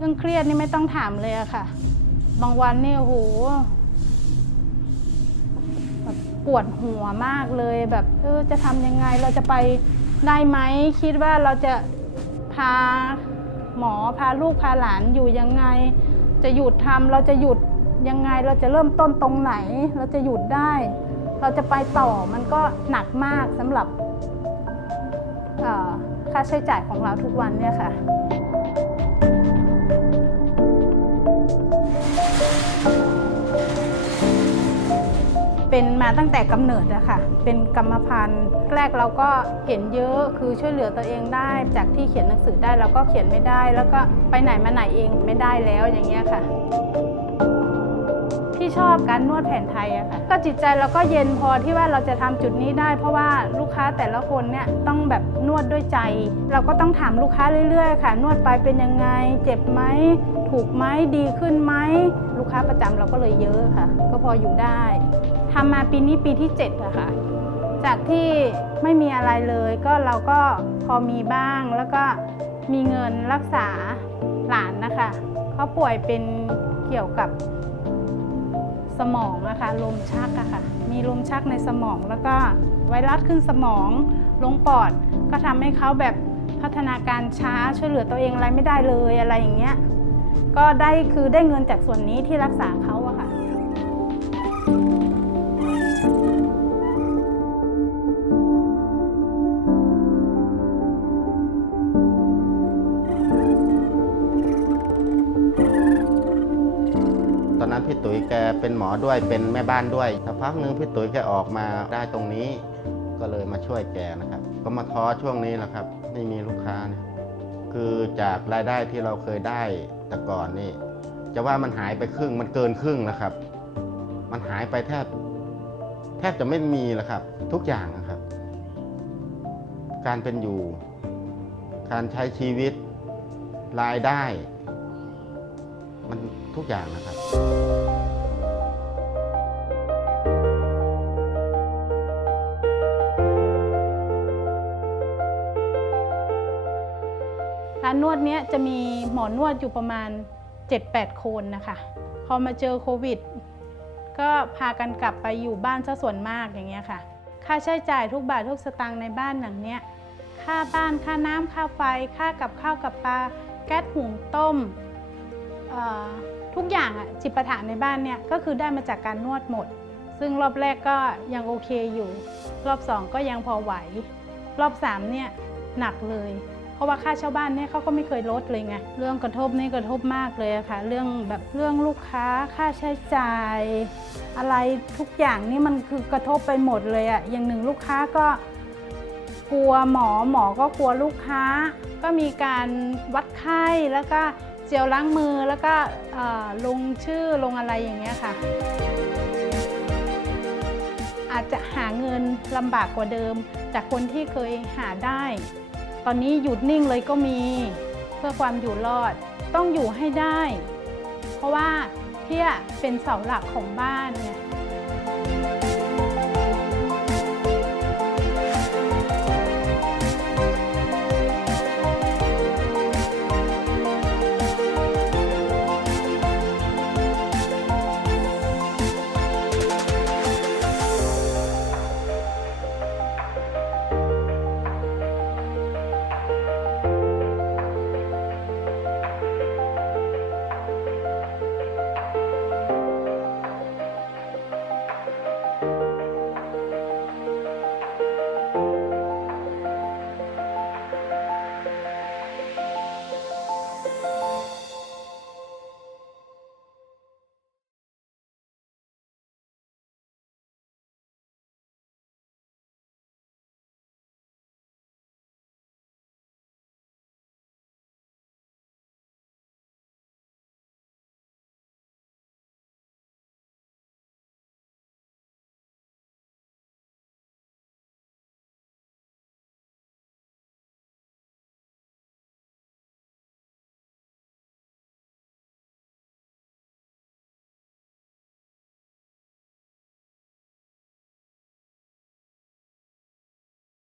เรื่องเครียดนี่ไม่ต้องถามเลยอะค่ะ บางวันนี่โอ้โหปวดหัวมากเลยแบบเออจะทำยังไงเราจะไปได้ไหมคิดว่าเราจะพาหมอพาลูกพาหลานอยู่ยังไง จะหยุดทำเราจะหยุดยังไงเราจะเริ่มต้นตรงไหน เราจะหยุดได้ เราจะไปต่อมันก็หนักมากสำหรับค่าใช้จ่ายของเราทุกวันเนี่ยค่ะ เป็นมาตั้งแต่กำเนิดอะค่ะ เป็นกรรมพันธุ์ แรกเราก็เห็นเยอะ คือช่วยเหลือตัวเองได้ จากที่เขียนหนังสือได้เราก็เขียนไม่ได้ แล้วก็ไปไหนมาไหนเองไม่ได้แล้วอย่างเงี้ยค่ะ ที่ชอบการนวดแผนไทยอะค่ะก็จิตใจเราก็เย็นพอที่ว่าเราจะทำจุดนี้ได้ เพราะว่าลูกค้าแต่ละคนเนี่ยต้องแบบนวดด้วยใจ เราก็ต้องถามลูกค้าเรื่อยๆ ค่ะ นวดไปเป็นยังไง เจ็บไหมถูกไหมดีขึ้นไหมลูกค้าประจำเราก็เลยเยอะค่ะ ก็พออยู่ได้ทำมาปีนี้ปีที่7อะค่ะจากที่ไม่มีอะไรเลยก็เราก็พอมีบ้างแล้วก็มีเงินรักษาหลานนะคะเขาป่วยเป็นเกี่ยวกับ สมองอะค่ะลมชักอะค่ะ มีลมชักในสมองแล้วก็ไวรัสขึ้นสมองลงปอด ก็ทำให้เขาแบบพัฒนาการช้าช่วยเหลือตัวเองอะไรไม่ได้เลยอะไรอย่างเงี้ยก็ได้คือได้เงินจากส่วนนี้ที่รักษาเขาอะค่ะ พี่ตุ๋ยแกเป็นหมอด้วยเป็นแม่บ้านด้วยสักพักหนึ่งพี่ตุ๋ยแกออกมาได้ตรงนี้ ก็เลยมาช่วยแกนะครับ ก็มาท้อช่วงนี้แหละครับไม่มีลูกค้าเนี่ยคือจากรายได้ที่เราเคยได้แต่ก่อนนี่ จะว่ามันหายไปครึ่งมันเกินครึ่งแล้วครับ มันหายไปแทบ แทบจะไม่มีแล้วครับ ทุกอย่างนะครับ การเป็นอยู่ การใช้ชีวิตรายได้ มันทุกอย่างนะครับร้านนวดเนี้ยจะมีหมอนวดอยู่ประมาณ 7-8 คนนะคะ พอมาเจอโควิด ก็พากันกลับไปอยู่บ้านซะส่วนมากอย่างเงี้ยค่ะ ค่าใช้จ่ายทุกบาททุกสตางค์ในบ้านหลังเนี้ยค่าบ้านค่าน้ำค่าไฟ ค่ากับข้าวกับปลา แก๊สหุงต้ม ทุกอย่างอะจิปาถะในบ้านเนี่ยก็คือได้มาจากการนวดหมด ซึ่งรอบแรกก็ยังโอเคอยู่ รอบสองก็ยังพอไหว รอบสามเนี่ยหนักเลย เพราะว่าค่าเช่าบ้านเนี่ยเขาก็ไม่เคยลดเลยไงเรื่องกระทบนี่กระทบมากเลยอะค่ะ เรื่องแบบเรื่องลูกค้าค่าใช้จ่าย อะไรทุกอย่างนี่มันคือกระทบไปหมดเลยอะอย่างหนึ่งลูกค้าก็กลัวหมอหมอก็กลัวลูกค้า ก็มีการวัดไข้แล้วก็ เจลล้างมือแล้วก็ลงชื่อลงอะไรอย่างเงี้ยค่ะ อาจจะหาเงินลำบากกว่าเดิม จากคนที่เคยหาได้ ตอนนี้หยุดนิ่งเลยก็มีเพื่อความอยู่รอดต้องอยู่ให้ได้ เพราะว่าเพี่ยเป็นเสาหลักของบ้านเนี่ย